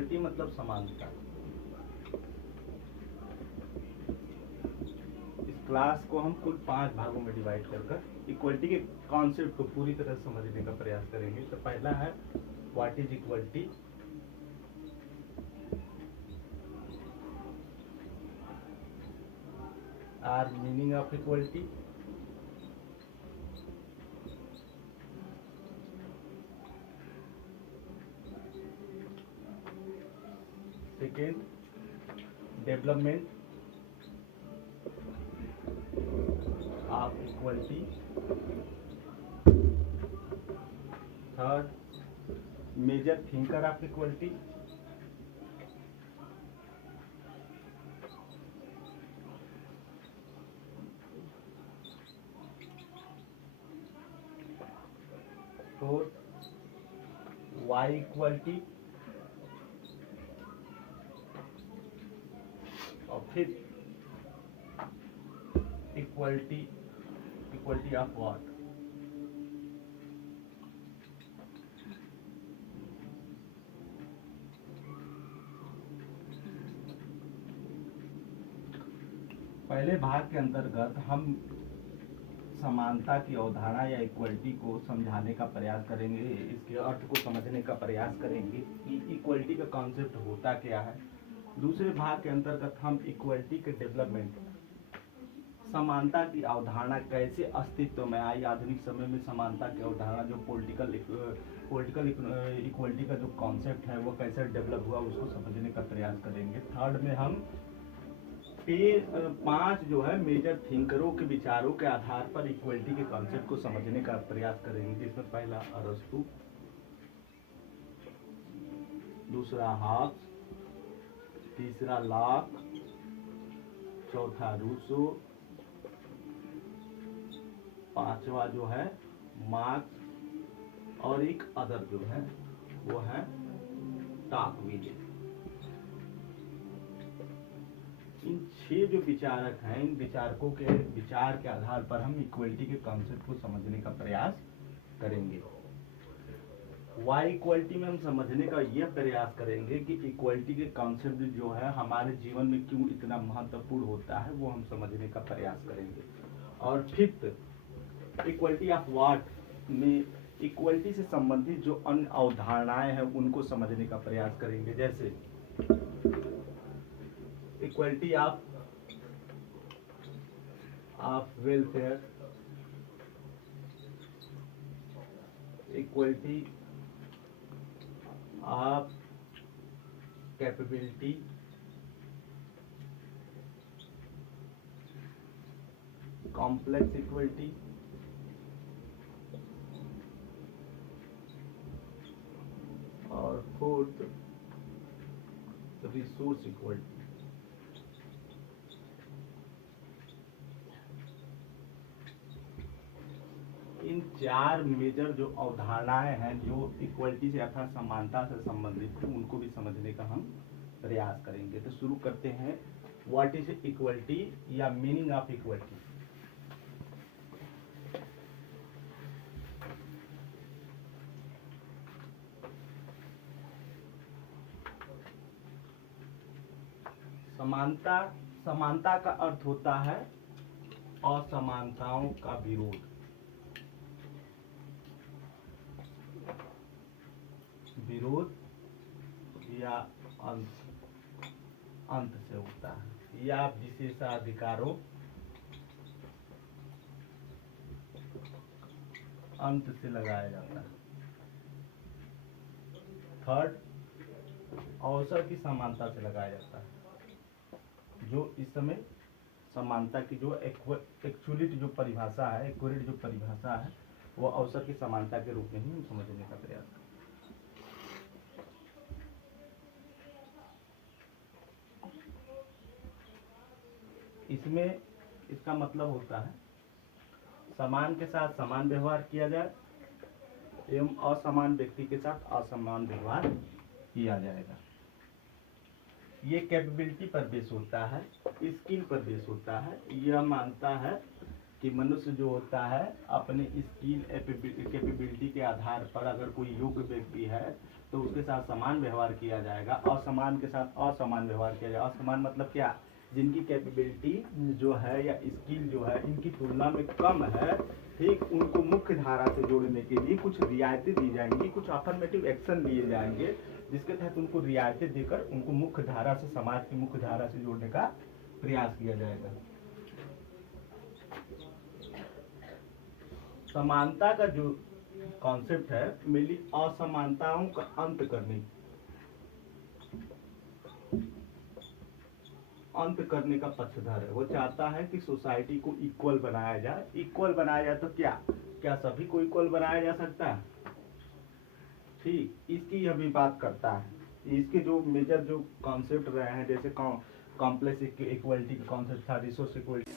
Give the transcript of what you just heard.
Equality मतलब समानता। इस क्लास को हम कुल 5 भागों में डिवाइड कर इक्वलिटी के कॉन्सेप्ट को पूरी तरह समझने का प्रयास करेंगे। तो पहला है what is equality. Our meaning of equality. Second, development of equality. Third, major thinker of equality. Fourth, why equality. और फिफ्थ, इक्वलिटी ऑफ व्हाट। पहले भाग के अंतर्गत हम समानता की अवधारणा या इक्वलिटी को समझाने का प्रयास करेंगे, इसके अर्थ को समझने का प्रयास करेंगे कि इक्वलिटी का कॉन्सेप्ट होता क्या है। दूसरे भाग के अंतर्गत हम इक्वलिटी के डेवलपमेंट, समानता की अवधारणा कैसे अस्तित्व में आई आधुनिक समय में, समानता की अवधारणा जो पॉलिटिकल इक्वलिटी का जो कॉन्सेप्ट है वो कैसे डेवलप हुआ उसको समझने का प्रयास करेंगे। थर्ड में हम 5 जो है मेजर थिंकरों के विचारों के आधार पर इक्वलिटी के कॉन्सेप्ट को समझने का प्रयास करेंगे, जिसमें पहला अरस्तु, दूसरा हाब्स, तीसरा लॉक, चौथा रूसो, पांचवा जो है मार्क्स और एक अदर जो है वो है टॉकविले। इन 6 जो विचारक हैं, इन विचारकों के विचार के आधार पर हम इक्वलिटी के कॉन्सेप्ट को समझने का प्रयास करेंगे। वाई इक्वलिटी में हम समझने का यह प्रयास करेंगे कि इक्वलिटी के कॉन्सेप्ट जो है हमारे जीवन में क्यों इतना महत्वपूर्ण होता है वो हम समझने का प्रयास करेंगे। और फिफ्थ, इक्वलिटी ऑफ व्हाट में इक्वलिटी से संबंधित जो अन्य अवधारणाएं हैं उनको समझने का प्रयास करेंगे, जैसे equality of welfare, equality of capability, complex equality, और फोर्थ, रिसोर्स इक्वलिटी। इन 4 मेजर जो अवधारणाएं हैं जो इक्वलिटी से अर्थात समानता से संबंधित है उनको भी समझने का हम प्रयास करेंगे। तो शुरू करते हैं, व्हाट इज इक्वलिटी या मीनिंग ऑफ इक्वलिटी। समानता का अर्थ होता है असमानताओं का विरोध। या अंत से होता है, या विशेषाधिकारों अंत से लगाया जाता है। थर्ड, अवसर की समानता से लगाया जाता है। जो इस समय समानता की जो एक्चुअलिटी जो परिभाषा है, एक्यूरेट जो परिभाषा है वो अवसर की समानता के रूप में ही हम समझने का प्रयास करें। इसमें इसका मतलब होता है समान के साथ समान व्यवहार किया जाए एवं असमान व्यक्ति के साथ असमान व्यवहार किया जाएगा। ये कैपेबिलिटी पर बेस होता है, स्किल पर बेस होता है। यह मानता है कि मनुष्य जो होता है अपने स्किल कैपेबिलिटी के आधार पर अगर कोई योग्य व्यक्ति है तो उसके साथ समान व्यवहार किया जाएगा, असमान के साथ असमान व्यवहार किया जाएगा। असमान मतलब क्या, जिनकी कैपेबिलिटी जो है या स्किल जो है इनकी तुलना में कम है, ठीक, उनको मुख्य धारा से जोड़ने के लिए कुछ रियायतें दी जाएंगी, कुछ अफर्मेटिव एक्शन लिए जाएंगे जिसके तहत उनको रियायतें देकर उनको मुख्य धारा से, समाज की मुख्य धारा से जोड़ने का प्रयास किया जाएगा। समानता का जो कॉन्सेप्ट है मेनली असमानताओं का अंत करने का पक्षधर है। वो चाहता है कि सोसाइटी को इक्वल बनाया जाए। इक्वल बनाया जाए तो क्या सभी को इक्वल बनाया जा सकता है? ठीक, इसकी यह भी बात करता है। इसके जो मेजर जो कॉन्सेप्ट रहे हैं, जैसे कॉम्प्लेक्स इक्वलिटी का कॉन्सेप्ट था, रिसोर्स इक्वलिटी।